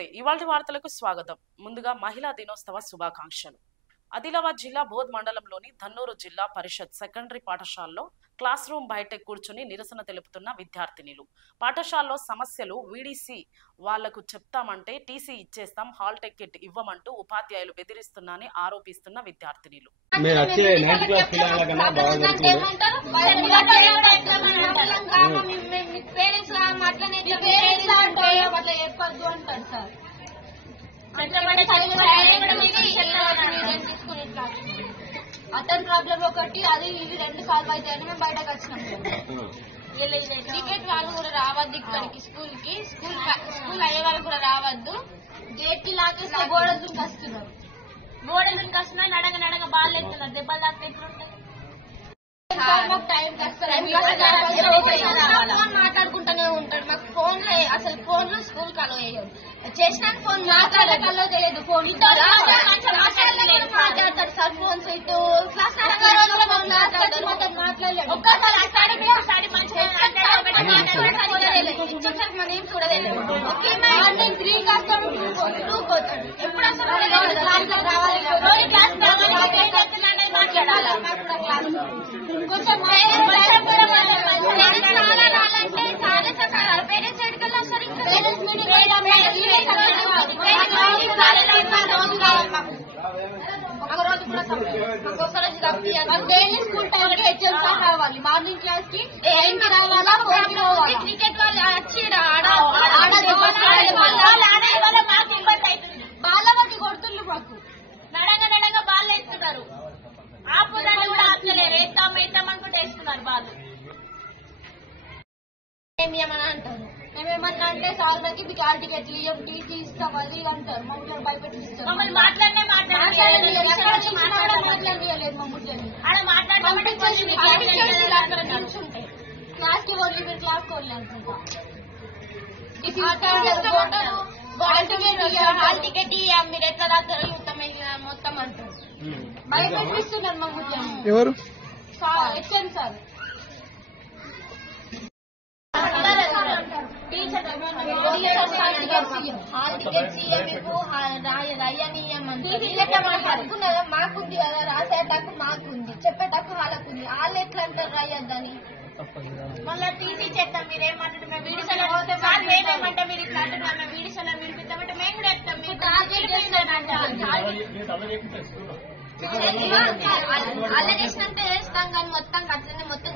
నమస్తే ఇవాల్టి వార్తలకు స్వాగతం ముందుగా మహిళా దినోత్సవ శుభాకాంక్షలు ఆదిలాబాద్ జిల్లా బోధ్ మండలంలోని ధన్నూరు జిల్లా పరిషత్ సెకండరీ పాఠశాలలో క్లాస్ రూమ్ బయట కూర్చొని నిరసన తెలుపుతున్న విద్యార్థినులు పాఠశాలలో సమస్యలు వీడీసీ వాళ్లకు చెప్తామంటే టీసీ ఇచ్చేస్తాం హాల్ టికెట్ ఇవ్వమంటూ ఉపాధ్యాయులు బెదిరిస్తున్నారని ఆరోపిస్తున్న విద్యార్థినులు అతని ప్రాబ్లం ఒకటి అది ఇవి రెండు సాల్వ్ అవుతాయని మేము బయటకు వచ్చినాం. క్రికెట్ వాళ్ళు కూడా రావద్దు ఇక్కడికి స్కూల్ అయ్యే వాళ్ళు కూడా రావద్దు. గేట్ కి లాగేస్తే గోడలు వస్తున్నారు నడగ బాల్ ఎత్తున్నారు దెబ్బలు తాకితే ఎట్లుంటాయి. మాట్లాడుకుంటూనే ఉంటాడు. మాకు ఫోన్ అసలు ఫోన్ లో స్కూల్ కలో వేయదు. చేసిన ఫోన్ మాట్లాడకల్లో తెలియదు. ఫోన్ మాట్లాడతాడు సార్. ఫోన్స్ ఇటు మాట్లాడలేదు. మనం ఏం చూడలేదు. మార్నింగ్ 3 కాస్తాడు 2 పోతాడు. ఎప్పుడు అసలు రావాలి కొంచెం పేరెంట్స్ ఎడుకల్లో వస్తారు. ఒక రోజు కూడా డైలీ స్కూల్ టైంకి హెచ్ఎం సార్ రావాలి. మార్నింగ్ క్లాస్ కి టైంకి రావాలా. క్రికెట్ వాళ్ళు వచ్చి బాల బట్టి కొడుతుండ్రు. మాకు నడగ బాల్ వేస్తున్నారు. ఆపుదాన్ని కూడా ఆపలేరు. వేస్తాం అనుకుంటే వేస్తున్నారు బాల్. ఏమని అంటారు. మేమేమన్నా అంటే సార్ దగ్గర మీకు హాల్ టికెట్లు ఇవ్వం టీసీ ఇస్తాం అది అంటారు. మమ్మల్ని భయపెట్టిస్తారు. మమ్మల్ని మాట్లాడలేదు. క్లాస్ కి ఓన్లీ మీరు క్లాస్ కోర్లే అనుకుంటా. హాల్ టికెట్ ఇవ్వం మీరు ఎట్లా దాకా మొత్తం అంటారు. భయపెట్టిస్తున్నారు మమ్మల్ని. ఎవరు హెచ్ఎం సార్. మాకుంది కదా రాసేటకు మాకుంది చెప్పేటకు వాళ్ళకుంది. వాళ్ళు ఎట్లా అంటారు రాయద్దని. మళ్ళీ టీసీ చేస్తాం. మీరేమంటారు మేము వీడిసలో పోతే మేమేమంటే మీరు ఇట్లా అంటున్నారు. మేము వీడిసలో వినిపిస్తామంటే మేము కూడా చెప్తాం. మీకు అలా చేసినంటే వేస్తాం కానీ మొత్తం అట్లనే మొత్తం